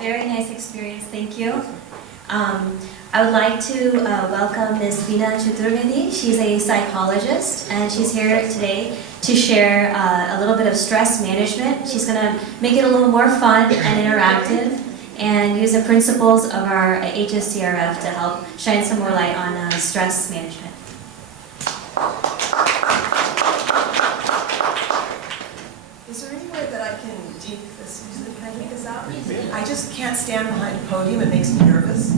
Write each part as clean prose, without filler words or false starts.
Very nice experience, thank you. I would like to welcome Ms. Bina Chaturvedi. She's a psychologist and she's here today to share a little bit of stress management. She's going to make it a little more fun and interactive and use the principles of our HSCRF to help shine some more light on stress management. Is there any way that I can take this? Can I take this out? I just can't stand behind a podium. It makes me nervous.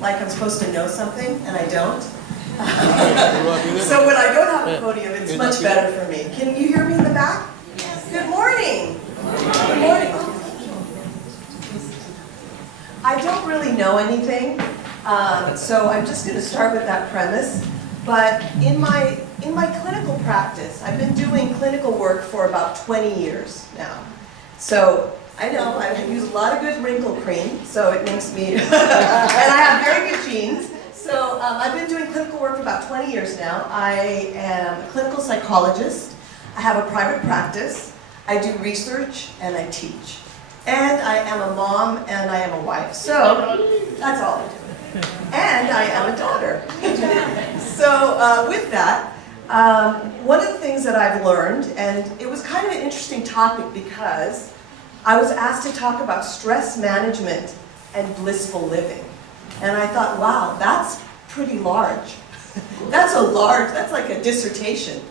Like I'm supposed to know something, and I don't. So when I don't have a podium, it's much better for me. Can you hear me in the back? Yes. Good morning. Good morning. I don't really know anything, so I'm just going to start with that premise. But in my clinical practice, I've been doing clinical work for about 20 years now. So I know I use a lot of good wrinkle cream, so it makes me, and I have very good genes. So I've been doing clinical work for about 20 years now. I am a clinical psychologist. I have a private practice. I do research and I teach. And I am a mom and I am a wife. So that's all I do. And I am a daughter. So with that, one of the things that I've learned, and it was kind of an interesting topic because I was asked to talk about stress management and blissful living. And I thought, wow, that's pretty large. That's like a dissertation.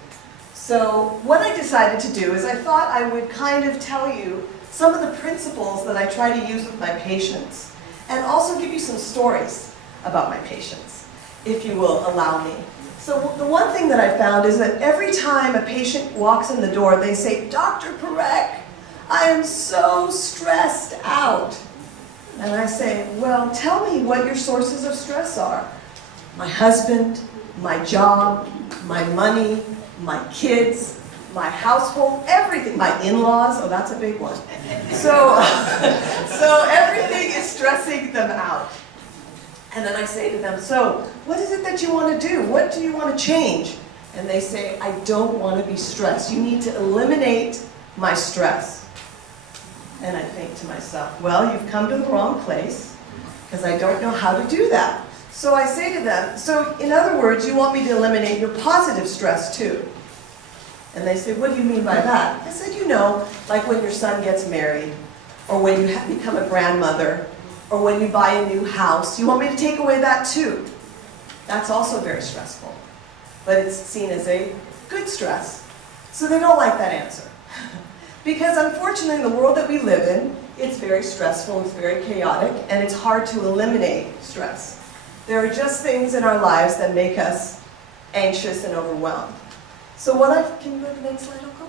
So what I decided to do is I thought I would kind of tell you some of the principles that I try to use with my patients, and also give you some stories about my patients, if you will allow me. So the one thing that I found is that every time a patient walks in the door, they say, "Dr. Parekh, I am so stressed out." And I say, well, tell me what your sources of stress are. My husband, my job, my money, my kids, my household, everything, my in-laws, oh, that's a big one. So everything is stressing them out. And then I say to them, so what is it that you want to do? What do you want to change? And they say, I don't want to be stressed. You need to eliminate my stress. And I think to myself, well, you've come to the wrong place, because I don't know how to do that. So I say to them, so in other words, you want me to eliminate your positive stress too? And they say, what do you mean by that? I said, you know, like when your son gets married, or when you become a grandmother, or when you buy a new house, you want me to take away that too? That's also very stressful, but it's seen as a good stress. So they don't like that answer. Because unfortunately, in the world that we live in, it's very stressful, it's very chaotic, and it's hard to eliminate stress. There are just things in our lives that make us anxious and overwhelmed. So can you go to the next slide, Uncle?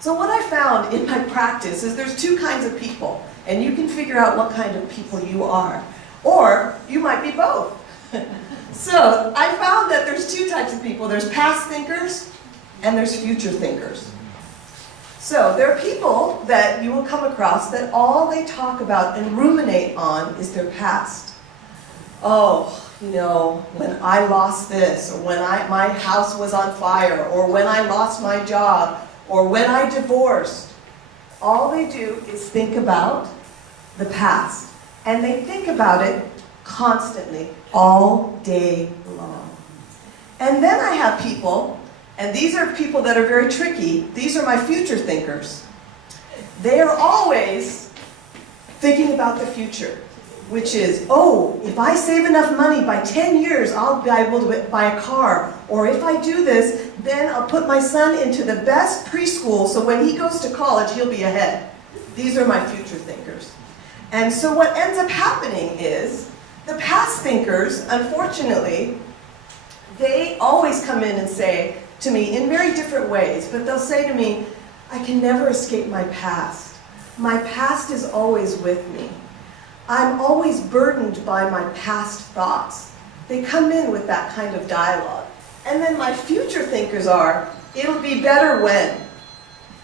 So what I found in my practice is there's two kinds of people, and you can figure out what kind of people you are. Or you might be both. So I found that there's two types of people. There's past thinkers, and there's future thinkers. So there are people that you will come across that all they talk about and ruminate on is their past. Oh, you know, when I lost this, or when my house was on fire, or when I lost my job, or when I divorced. All they do is think about the past. And they think about it constantly, all day long. And then I have people, and these are people that are very tricky. These are my future thinkers. They are always thinking about the future, which is, oh, if I save enough money by 10 years, I'll be able to buy a car. Or if I do this, then I'll put my son into the best preschool, so when he goes to college, he'll be ahead. These are my future thinkers. And so what ends up happening is, the past thinkers, unfortunately, they always come in and say to me in very different ways, but they'll say to me, I can never escape my past. My past is always with me. I'm always burdened by my past thoughts. They come in with that kind of dialogue. And then my future thinkers are, it'll be better when.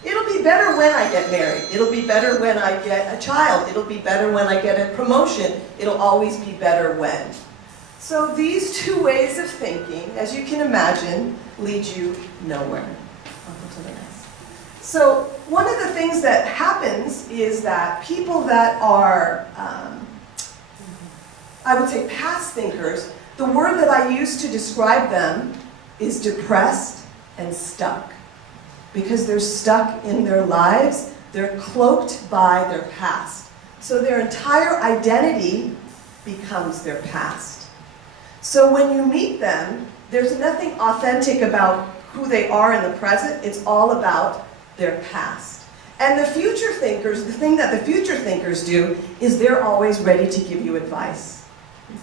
It'll be better when I get married. It'll be better when I get a child. It'll be better when I get a promotion. It'll always be better when. So these two ways of thinking, as you can imagine, lead you nowhere. I'll go to the next. So one of the things that happens is that people that are, I would say past thinkers, the word that I use to describe them is depressed and stuck. Because they're stuck in their lives, they're cloaked by their past. So their entire identity becomes their past. So when you meet them, there's nothing authentic about who they are in the present, it's all about their past. And the future thinkers, the thing that the future thinkers do is they're always ready to give you advice.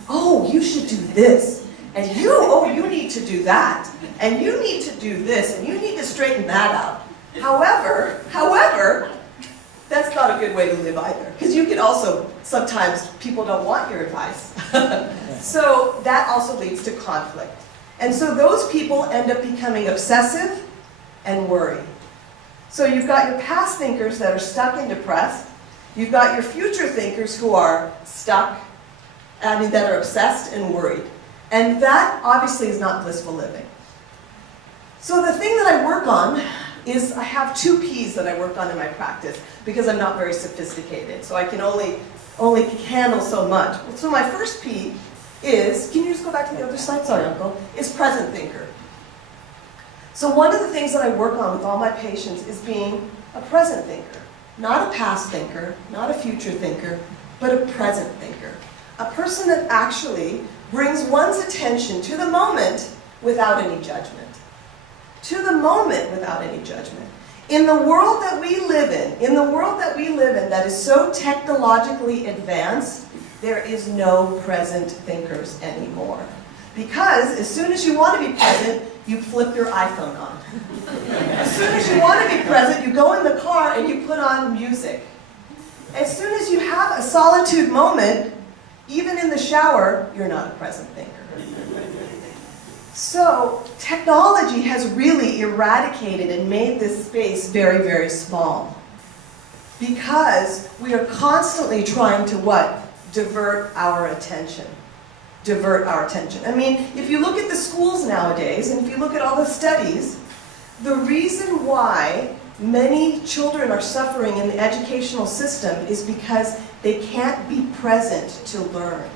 Oh, you should do this. And you need to do that. And you need to do this. And you need to straighten that out. However, that's not a good way to live either. Because you can also, sometimes people don't want your advice. So that also leads to conflict. And so those people end up becoming obsessive and worried. So you've got your past thinkers that are stuck and depressed. You've got your future thinkers who are stuck and that are obsessed and worried. And that obviously is not blissful living. So the thing that I work on is I have 2 P's that I work on in my practice because I'm not very sophisticated. So I can only handle so much. So my first P is, can you just go back to the other slide? Sorry, Uncle. Is present thinker. So one of the things that I work on with all my patients is being a present thinker. Not a past thinker, not a future thinker, but a present thinker. A person that actually brings one's attention to the moment without any judgment. To the moment without any judgment. In the world that we live in that is so technologically advanced, there is no present thinkers anymore. Because as soon as you want to be present, you flip your iPhone on. As soon as you want to be present, you go in the car and you put on music. As soon as you have a solitude moment, even in the shower, you're not a present thinker. So technology has really eradicated and made this space very, very small. Because we are constantly trying to what? Divert our attention. Divert our attention. I mean, if you look at the schools nowadays, and if you look at all the studies, the reason why many children are suffering in the educational system is because they can't be present to learn.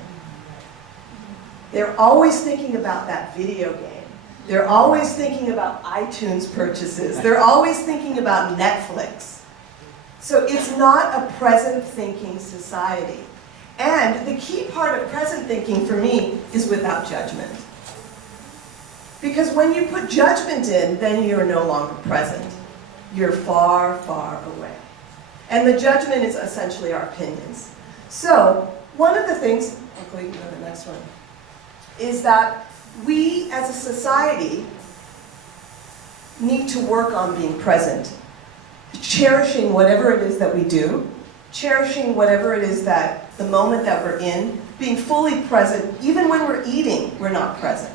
They're always thinking about that video game. They're always thinking about iTunes purchases. They're always thinking about Netflix. So it's not a present thinking society. And the key part of present thinking for me is without judgment. Because when you put judgment in, then you're no longer present. You're far, far away. And the judgment is essentially our opinions. So one of the things, I'll go to the next one, is that we as a society need to work on being present, cherishing whatever it is that we do, cherishing whatever it is that the moment that we're in, being fully present. Even when we're eating, we're not present.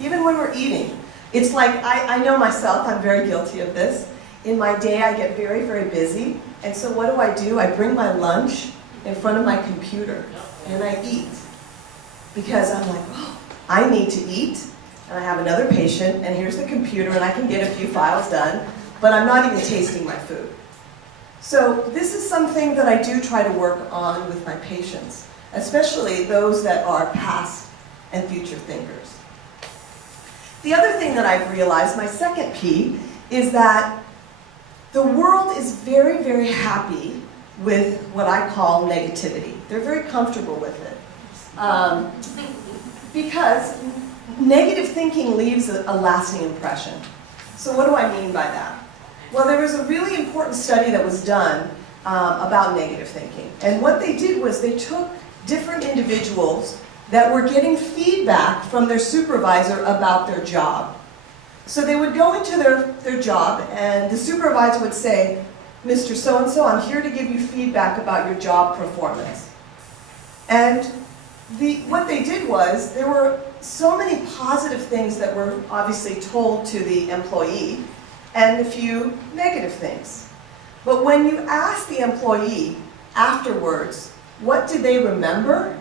Even when we're eating. It's like, I know myself, I'm very guilty of this. In my day, I get very, very busy. And so what do? I bring my lunch in front of my computer and I eat. Because I'm like, oh, I need to eat. And I have another patient, and here's the computer, and I can get a few files done, but I'm not even tasting my food. So this is something that I do try to work on with my patients, especially those that are past and future thinkers. The other thing that I've realized, my second P, is that the world is very, very happy with what I call negativity. They're very comfortable with it. Because negative thinking leaves a lasting impression. So what do I mean by that? Well, there was a really important study that was done about negative thinking. And what they did was they took different individuals that were getting feedback from their supervisor about their job. So they would go into their job, and the supervisor would say, Mr. So-and-so, I'm here to give you feedback about your job performance. And what they did was, there were so many positive things that were obviously told to the employee, and a few negative things. But when you ask the employee afterwards, what did they remember?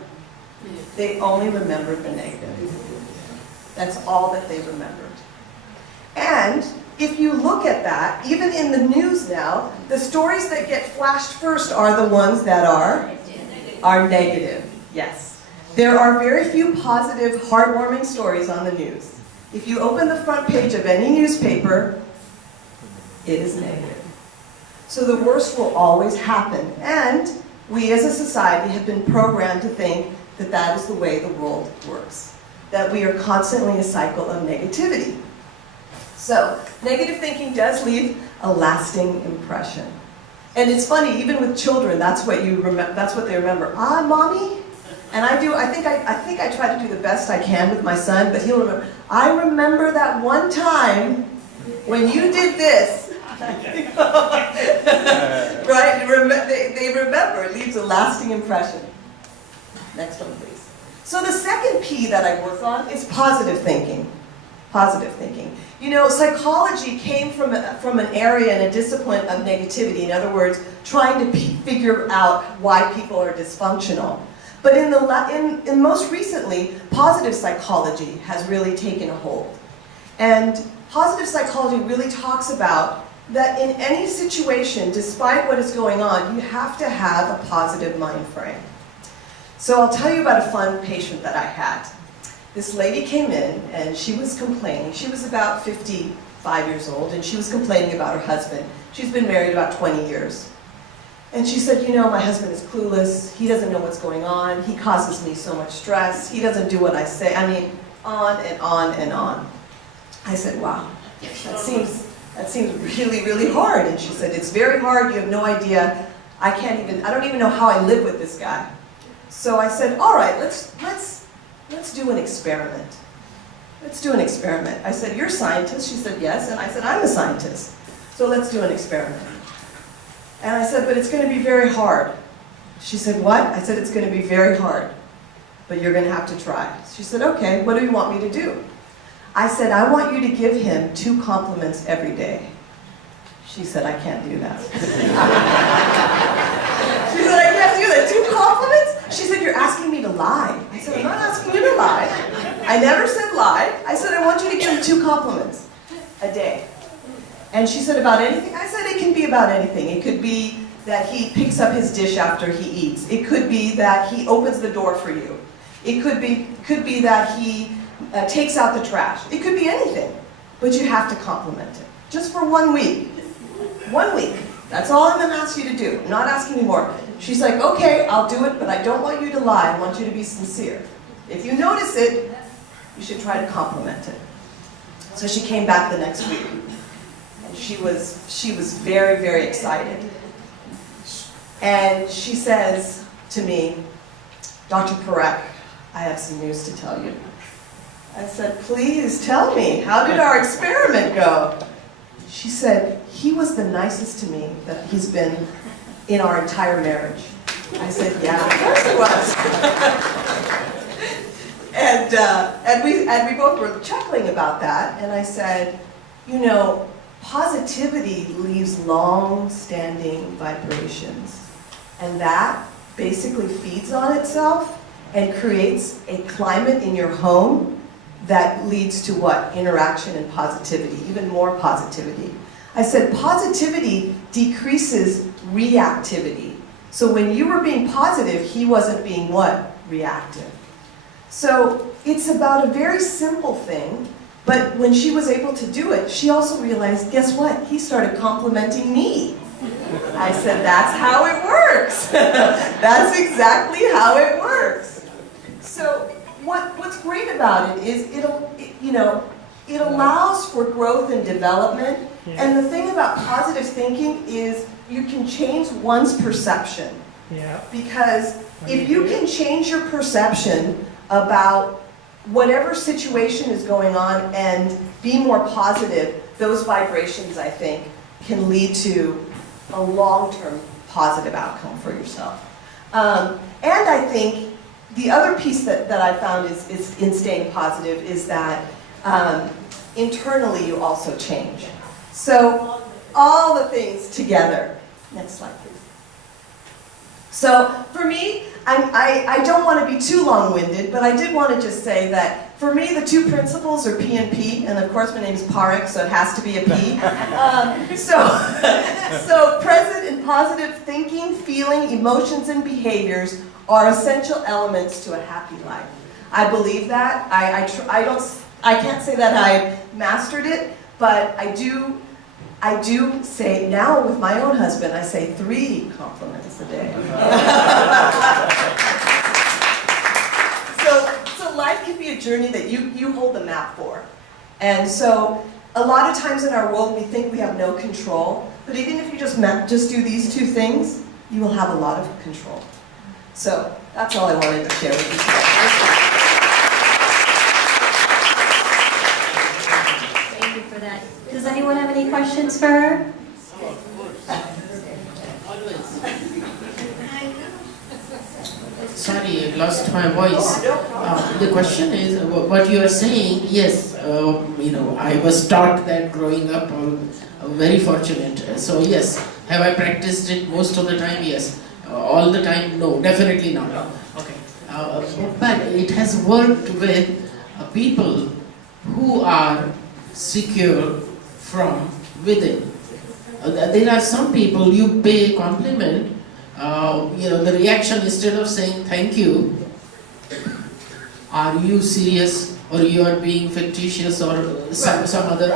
They only remembered the negative. That's all that they remembered. And if you look at that, even in the news now, the stories that get flashed first are the ones that are negative. Yes. There are very few positive, heartwarming stories on the news. If you open the front page of any newspaper, it is negative. So the worst will always happen. And we as a society have been programmed to think that that is the way the world works. That we are constantly a cycle of negativity. So, negative thinking does leave a lasting impression. And it's funny, even with children, that's what they remember. Ah, mommy? And I think I try to do the best I can with my son, but he'll remember, I remember that one time when you did this. Right? They remember, it leaves a lasting impression. Next one, please. So the second P that I work on is positive thinking. Positive thinking. You know, psychology came from an area and a discipline of negativity. In other words, trying to figure out why people are dysfunctional. But in most recently, positive psychology has really taken a hold. And positive psychology really talks about that in any situation, despite what is going on, you have to have a positive mind frame. So I'll tell you about a fun patient that I had. This lady came in and she was complaining. She was about 55 years old and she was complaining about her husband. She's been married about 20 years. And she said, you know, my husband is clueless. He doesn't know what's going on. He causes me so much stress. He doesn't do what I say. I mean, on and on and on. I said, wow, that seems really, really hard. And she said, it's very hard. You have no idea. I don't even know how I live with this guy. So I said, all right, let's do an experiment. Let's do an experiment. I said, you're a scientist? She said, yes. And I said, I'm a scientist. So let's do an experiment. And I said, but it's going to be very hard. She said, what? I said, it's going to be very hard, but you're going to have to try. She said, okay, what do you want me to do? I said, I want you to give him 2 compliments every day. She said, I can't do that. She said, I can't do that. 2 compliments? She said, you're asking me to lie. I said, I'm not asking you to lie. I never said lie. I said, I want you to give him 2 compliments a day. And she said, about anything? I said, it can be about anything. It could be that he picks up his dish after he eats. It could be that he opens the door for you. It could be that he takes out the trash. It could be anything. But you have to compliment it. Just for 1 week. 1 week. That's all I'm going to ask you to do. I'm not asking you more. She's like, okay, I'll do it, but I don't want you to lie. I want you to be sincere. If you notice it, you should try to compliment it. So she came back the next week. And she was very, very excited. And she says to me, Dr. Parekh, I have some news to tell you. I said, please tell me, how did our experiment go? She said, he was the nicest to me that he's been in our entire marriage. I said, yeah, of course he was. and we both were chuckling about that. And I said, you know, positivity leaves long-standing vibrations. And that basically feeds on itself and creates a climate in your home that leads to what? Interaction and positivity, even more positivity. I said positivity decreases reactivity. So when you were being positive, he wasn't being what? Reactive. So it's about a very simple thing, but when she was able to do it, she also realized, guess what? He started complimenting me. I said, that's how it works. That's exactly how it works. So what's great about it is it allows for growth and development. Yeah. And the thing about positive thinking is you can change one's perception. Yeah. Because if you can change your perception about whatever situation is going on and be more positive, those vibrations, I think, can lead to a long-term positive outcome for yourself. And I think the other piece that I found is in staying positive is that internally you also change. So all the things together. Next slide, please. So for me, I don't want to be too long-winded, but I did want to just say that for me, the two principles are P and P, and of course my name is Parik, so it has to be a P. So present and positive thinking, feeling, emotions, and behaviors are essential elements to a happy life. I believe that. I can't say that I mastered it, but I do say now with my own husband, I say 3 compliments a day. So life can be a journey that you hold the map for. And so a lot of times in our world we think we have no control, but even if you just do these 2 things, you will have a lot of control. So that's all I wanted to share with you today. Thank you for that. Does anyone have any questions for her? Sorry, I lost my voice. The question is, what you are saying, yes, I was taught that growing up, very fortunate. So yes, have I practiced it most of the time? Yes. All the time? No, definitely not. Okay. But it has worked with people who are secure from within. There are some people you pay a compliment, the reaction instead of saying thank you, are you serious or you are being fictitious or some other.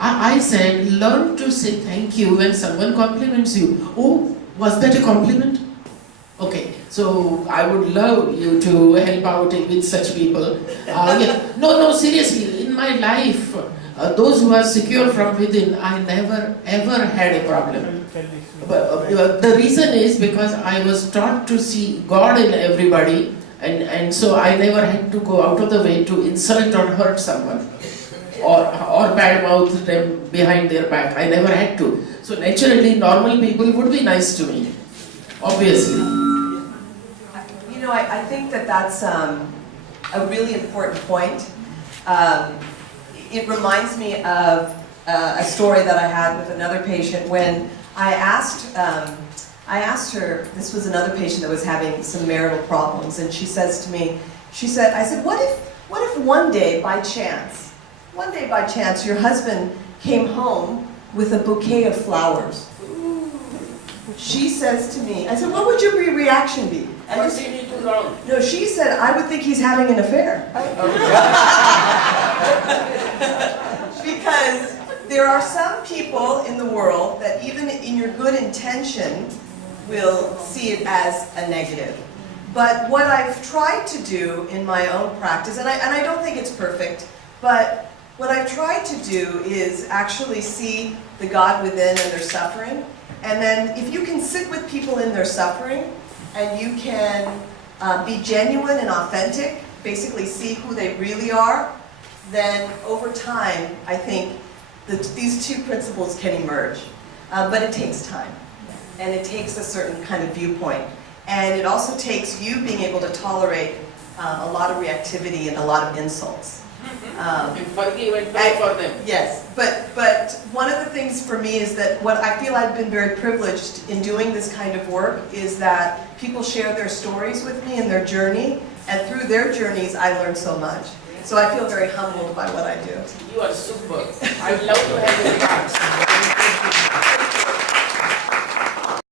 I said learn to say thank you when someone compliments you. Oh, was that a compliment? Okay, so I would love you to help out with such people. No, seriously, in my life, those who are secure from within, I never ever had a problem. But, the reason is because I was taught to see God in everybody, and so I never had to go out of the way to insult or hurt someone or badmouth them behind their back. I never had to. So naturally, normal people would be nice to me, obviously. I think that's a really important point. It reminds me of a story that I had with another patient when I asked her, this was another patient that was having some marital problems, and she says to me, I said, what if one day by chance your husband came home with a bouquet of flowers? She says to me, I said, what would your reaction be? What did he do wrong? No, she said, I would think he's having an affair. Because there are some people in the world that even in your good intention will see it as a negative. But what I've tried to do in my own practice, and I don't think it's perfect, but what I've tried to do is actually see the God within and their suffering. And then if you can sit with people in their suffering, and you can be genuine and authentic, basically see who they really are, then over time, I think these 2 principles can emerge. But it takes time, and it takes a certain kind of viewpoint. And it also takes you being able to tolerate a lot of reactivity and a lot of insults. And forgive and pray for them. Yes, but one of the things for me is that what I feel I've been very privileged in doing this kind of work is that people share their stories with me and their journey, and through their journeys I learn so much. So I feel very humbled by what I do. You are super. I would love to have your cards.